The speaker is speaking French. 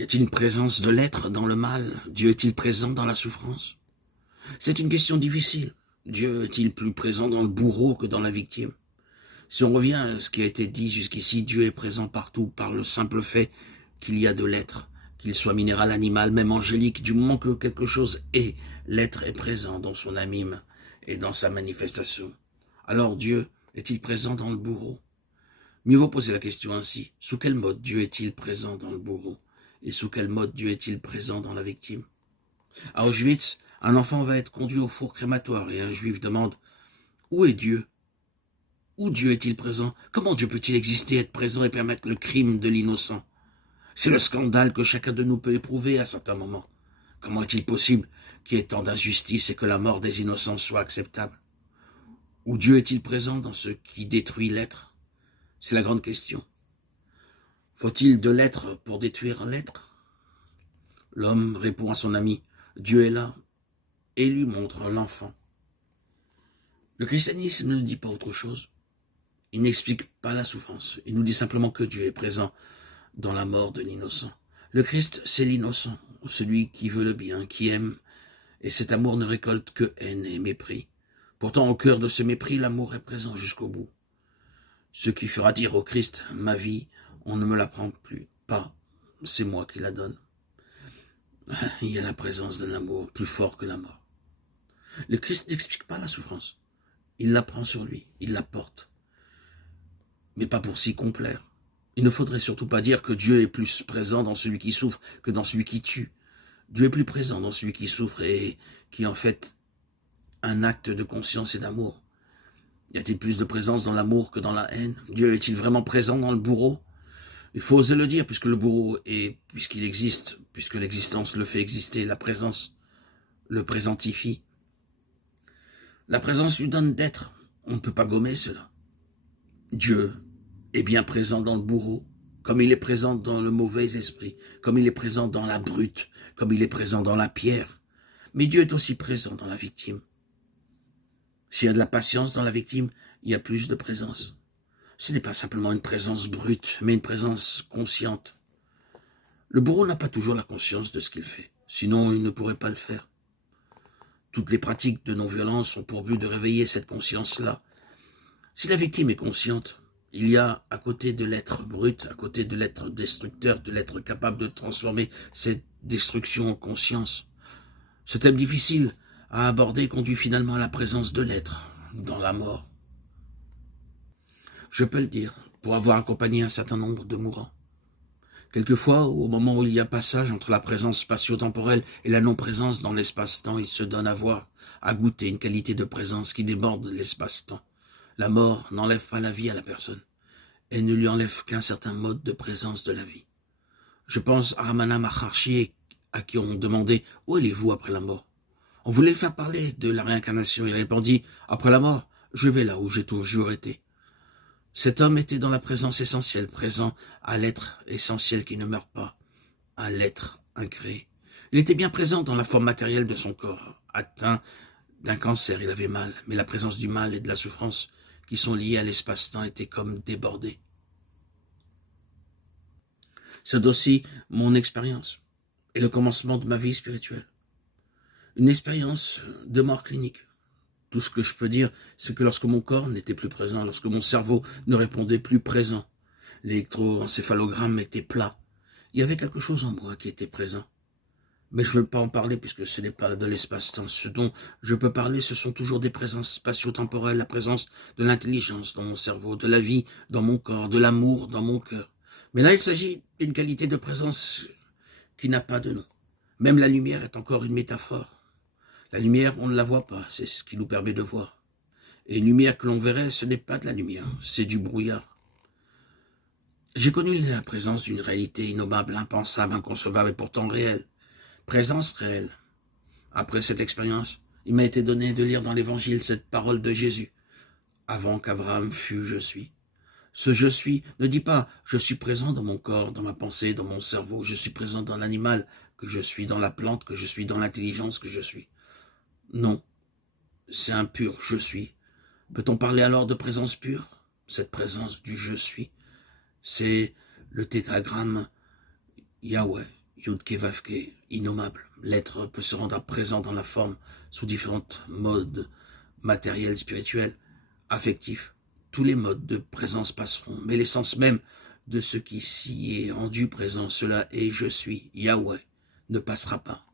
Y a-t-il une présence de l'être dans le mal? Dieu est-il présent dans la souffrance? C'est une question difficile. Dieu est-il plus présent dans le bourreau que dans la victime? Si on revient à ce qui a été dit jusqu'ici, Dieu est présent partout par le simple fait qu'il y a de l'être, qu'il soit minéral, animal, même angélique. Du moment que quelque chose est, l'être est présent dans son anime et dans sa manifestation. Alors Dieu est-il présent dans le bourreau? Mieux vaut poser la question ainsi. Sous quel mode Dieu est-il présent dans le bourreau? Et sous quel mode Dieu est-il présent dans la victime? À Auschwitz, un enfant va être conduit au four crématoire et un juif demande « Où est Dieu ?» Où Dieu est-il présent? Comment Dieu peut-il exister, être présent et permettre le crime de l'innocent? C'est le scandale que chacun de nous peut éprouver à certains moments. Comment est-il possible qu'il y ait tant d'injustice et que la mort des innocents soit acceptable? Où Dieu est-il présent dans ce qui détruit l'être? C'est la grande question. Faut-il de l'être pour détruire l'être? L'homme répond à son ami, Dieu est là, et lui montre l'enfant. Le christianisme ne dit pas autre chose. Il n'explique pas la souffrance. Il nous dit simplement que Dieu est présent dans la mort de l'innocent. Le Christ, c'est l'innocent, celui qui veut le bien, qui aime, et cet amour ne récolte que haine et mépris. Pourtant, au cœur de ce mépris, l'amour est présent jusqu'au bout. Ce qui fera dire au Christ, ma vie, on ne me la prend plus, pas, c'est moi qui la donne. Il y a la présence d'un amour plus fort que la mort. Le Christ n'explique pas la souffrance. Il la prend sur lui, il la porte. Mais pas pour s'y complaire. Il ne faudrait surtout pas dire que Dieu est plus présent dans celui qui souffre que dans celui qui tue. Dieu est plus présent dans celui qui souffre et qui en fait un acte de conscience et d'amour. Y a-t-il plus de présence dans l'amour que dans la haine? Dieu est-il vraiment présent dans le bourreau? Il faut oser le dire, puisque le bourreau est, puisqu'il existe, puisque l'existence le fait exister, la présence le présentifie. La présence lui donne d'être. On ne peut pas gommer cela. Dieu est bien présent dans le bourreau, comme il est présent dans le mauvais esprit, comme il est présent dans la brute, comme il est présent dans la pierre. Mais Dieu est aussi présent dans la victime. S'il y a de la patience dans la victime, il y a plus de présence. Ce n'est pas simplement une présence brute, mais une présence consciente. Le bourreau n'a pas toujours la conscience de ce qu'il fait, sinon il ne pourrait pas le faire. Toutes les pratiques de non-violence ont pour but de réveiller cette conscience-là. Si la victime est consciente, il y a, à côté de l'être brut, à côté de l'être destructeur, de l'être capable de transformer cette destruction en conscience. Ce thème difficile à aborder conduit finalement à la présence de l'être dans la mort. Je peux le dire, pour avoir accompagné un certain nombre de mourants. Quelquefois, au moment où il y a passage entre la présence spatio-temporelle et la non-présence dans l'espace-temps, il se donne à voir, à goûter une qualité de présence qui déborde l'espace-temps. La mort n'enlève pas la vie à la personne. Elle ne lui enlève qu'un certain mode de présence de la vie. Je pense à Ramana Maharshi, à qui on demandait « Où allez-vous après la mort ?» On voulait le faire parler de la réincarnation. Il répondit « Après la mort, je vais là où j'ai toujours été. » Cet homme était dans la présence essentielle, présent à l'être essentiel qui ne meurt pas, à l'être incréé. Il était bien présent dans la forme matérielle de son corps. Atteint d'un cancer, il avait mal, mais la présence du mal et de la souffrance qui sont liées à l'espace-temps était comme débordée. C'est aussi mon expérience et le commencement de ma vie spirituelle. Une expérience de mort clinique. Tout ce que je peux dire, c'est que lorsque mon corps n'était plus présent, lorsque mon cerveau ne répondait plus présent, l'électroencéphalogramme était plat. Il y avait quelque chose en moi qui était présent. Mais je ne veux pas en parler puisque ce n'est pas de l'espace-temps. Ce dont je peux parler, ce sont toujours des présences spatio-temporelles, la présence de l'intelligence dans mon cerveau, de la vie dans mon corps, de l'amour dans mon cœur. Mais là, il s'agit d'une qualité de présence qui n'a pas de nom. Même la lumière est encore une métaphore. La lumière, on ne la voit pas, c'est ce qui nous permet de voir. Et une lumière que l'on verrait, ce n'est pas de la lumière, c'est du brouillard. J'ai connu la présence d'une réalité innommable, impensable, inconcevable et pourtant réelle. Présence réelle. Après cette expérience, il m'a été donné de lire dans l'Évangile cette parole de Jésus. Avant qu'Abraham fût, je suis. Ce je suis ne dit pas je suis présent dans mon corps, dans ma pensée, dans mon cerveau, je suis présent dans l'animal que je suis, dans la plante que je suis, dans l'intelligence que je suis. Non, c'est un pur je suis. Peut-on parler alors de présence pure? Cette présence du je suis, c'est le tétragramme Yahweh, Yud-Ké Vav-Ké, innommable. L'être peut se rendre présent dans la forme sous différents modes matériels, spirituels, affectifs. Tous les modes de présence passeront, mais l'essence même de ce qui s'y est rendu présent, cela est « Je suis Yahweh », ne passera pas.